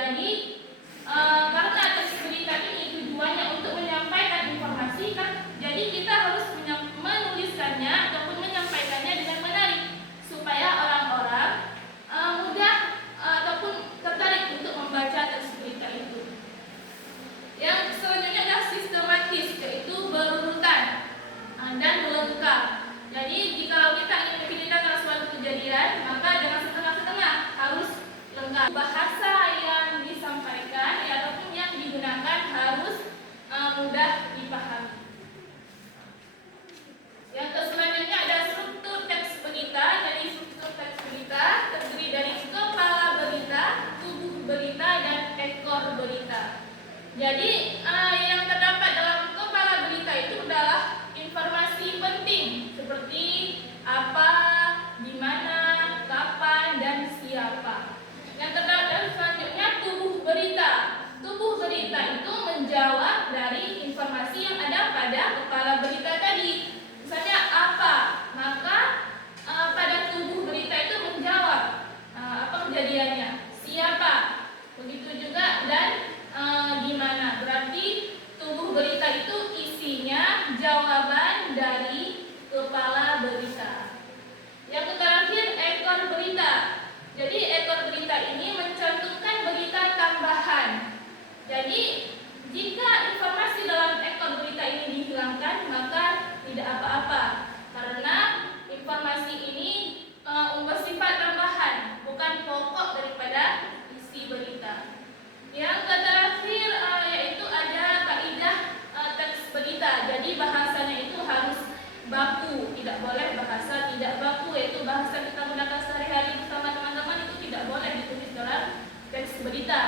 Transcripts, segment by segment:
Jadi karena teks berita ini tujuannya untuk menyampaikan informasi kan, jadi kita harus menuliskannya ataupun menyampaikannya dengan menarik supaya orang-orang mudah ataupun tertarik untuk membaca teks berita itu. Yang selanjutnya adalah sistematis, yaitu berurutan dan lengkap. Jadi jika kita ingin menceritakan suatu kejadian, maka jangan setengah-setengah, harus lengkap. Bahasa yang disampaikan ataupun yang digunakan harus mudah dipahami. Yang selanjutnya ada struktur teks berita. Jadi struktur teks berita terdiri dari kepala berita, tubuh berita, dan ekor berita. Jadi yang terdapat dalam kepala berita itu adalah informasi penting seperti apa, di mana, kapan, dan siapa. Yang terdapat selanjutnya tubuh berita. Tubuh berita itu menjawab dari informasi yang ada pada kepala berita tadi. Misalnya apa, maka pada tubuh berita itu menjawab apa kejadiannya, siapa, begitu juga, dan di mana. Berarti tubuh berita itu isinya jawaban dari kepala berita. Yang terakhir ekor berita. Jadi ekor berita ini mencantumkan berita tambahan. Jadi jika informasi dalam ekor berita ini dihilangkan, maka tidak apa-apa, karena informasi ini bersifat tambahan, bukan pokok daripada isi berita. Yang terakhir yaitu ada kaidah teks berita. Jadi bahasanya itu harus baku, tidak boleh bahasa tidak baku, yaitu bahasa kita gunakan sehari-hari bersama teman-teman itu tidak boleh ditulis dalam teks berita.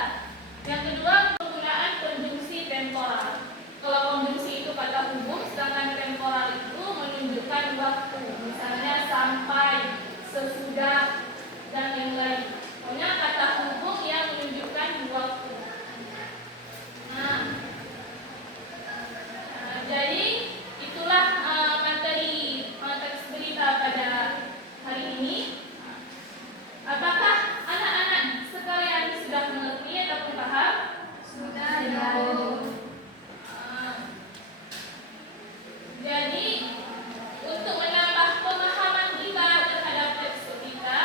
Yang kedua, penggunaan konjungsi temporal. Kalau konjungsi itu kata hubung, sedangkan temporal itu menunjukkan waktu, misalnya sampai, sesudah, dan yang lain. Pokoknya kata hubung yang menunjukkan waktu. Jadi itulah materi teks berita pada hari ini. Apakah anak-anak sekalian sudah mengerti ataupun paham? Sudah. Jadi untuk menambah pemahaman kita terhadap teks berita,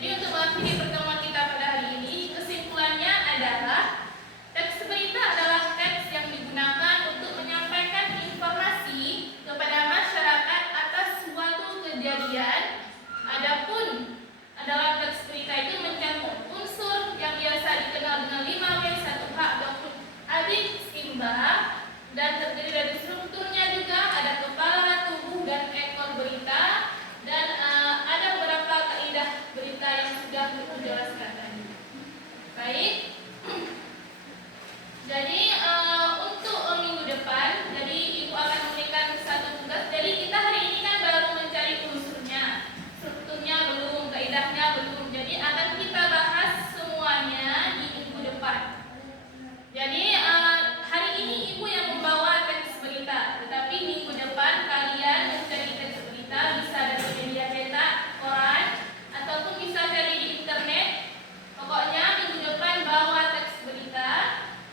Jadi untuk mengakhiri pertemuan kita pada hari ini, kesimpulannya adalah teks berita adalah teks yang digunakan untuk menyampaikan informasi kepada masyarakat atas suatu kejadian. Adapun dalam teks berita itu mencakup unsur yang biasa dikenal dengan 5W1H ataupun adik simbah, dan terdiri dari strukturnya juga ada kepala, tubuh, dan ekor berita, dan ada beberapa kaidah berita yang sudah Ibu jelaskan tadi. Baik. Jadi untuk minggu depan, jadi Ibu akan memberikan satu tugas. Jadi kita hari ini kan baru mencari unsurnya, strukturnya belum, kaidahnya belum. Jadi akan kita bahas semuanya di minggu depan. Jadi hari ini Ibu yang membawa teks berita, tetapi minggu depan kalian mencari teks berita bisa dari media cetak, koran, ataupun bisa cari di internet. Pokoknya minggu depan bawa teks berita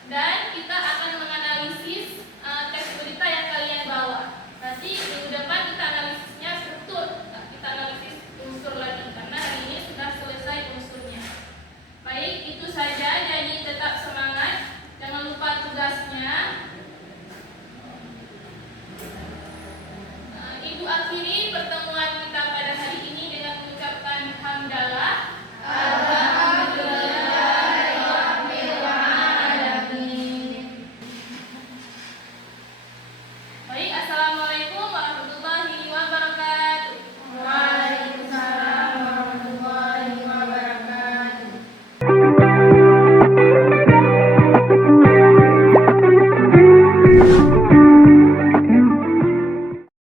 dan kita akan menganalisis teks berita yang kalian bawa. Nanti minggu depan kita analisisnya struktur, kita analisis unsur lagi karena hari ini sudah selesai unsurnya. Baik, itu saja. Jadi tetap semangat. Jangan lupa tugasnya. Ibu akhiri